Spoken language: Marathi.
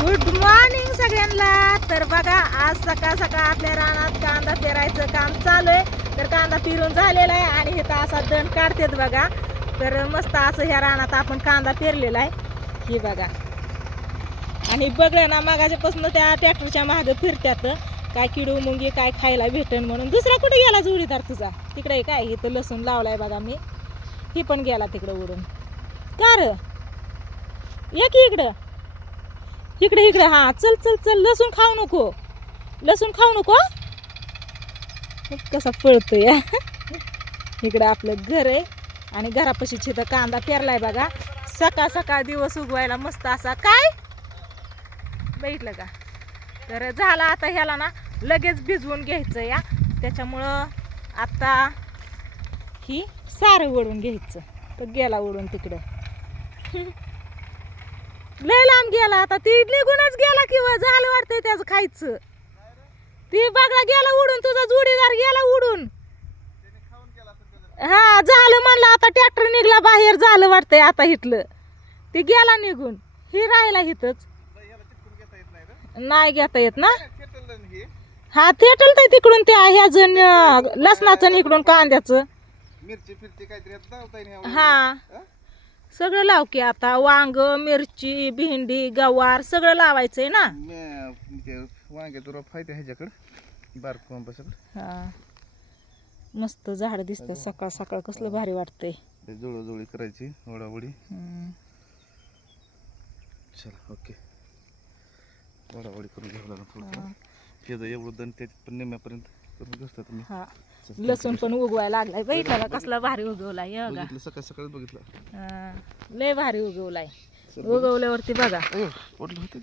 गुड मॉर्निंग सगळ्यांना. तर बघा आज सकाळ सकाळ आपल्या रानात कांदा पेरायचं काम चालू आहे. तर कांदा पेरून झालेला आहे आणि इथं असा दंड काढतात बघा. तर मस्त असं ह्या रानात आपण कांदा पेरलेला आहे ही बघा. आणि बघलं ना मागाच्यापासून त्या ट्रॅक्टरच्या मागं फिरत्यात काय किडू मुंगी काय खायला भेटेन म्हणून. दुसरा कुठे गेला जोडीदार तुझा? तिकडे काय इथं लसूण लावलाय बघा मी. ही पण गेला तिकडं उडून. का र ये की इकडं इकडे इकडे. हा चल चल चल. लसूण खाऊ नको, लसूण खाऊ नको. कसा पळतोय इकडं आपलं घर आहे आणि घरापाशी इथं कांदा पेरलाय बघा. सकाळ सकाळ दिवस उगवायला मस्त असा. काय बघितलं का? तर झाला आता ह्याला ना लगेच भिजवून घ्यायचं या. त्याच्यामुळं आता ही सारं ओढून घ्यायचं. तर गेला ओढून तिकडं. लय लांब गेला आता. ती निघूनच गेला किंवा झालं वाटतंय त्याचं खायचं. ती बघा गेला उडून. तुझा जोडीदार गेला उडून. हा झालं म्हणलं आता. ट्रॅक्टर निघला बाहेर झालं वाटतंय आता इथलं. ती गेला निघून. ही राहिला इथंच. नाही घेता येत ना. हा थेटल तर तिकडून त्या ह्या जण लसणाचं इकडून कांद्याचं हा सगळं लाव की आता. वांग मिरची भेंडी गवार सगळं लावायचंय ना. वांग्याचं रोप आहे ह्याच्याकडे बारक हा मस्त झाड दिसतं. सकाळ सकाळ कसलं भारी वाटतंय. जुळोजुळी करायची ओढाओढी. चला ओके ओढाओढी करून घ्यावं लागेल थोडं. हे एवढं दण ते पण निम्यापर्यंत करून घेतात तुम्ही. हा लसूण पण उगवायला लागलाय. बघितलं का कसला भारी उगवलाय. बघितलं सकाळ सकाळी बघितलं. लय भारी उगवलाय. उगवल्यावरती बघा ओढलं होतं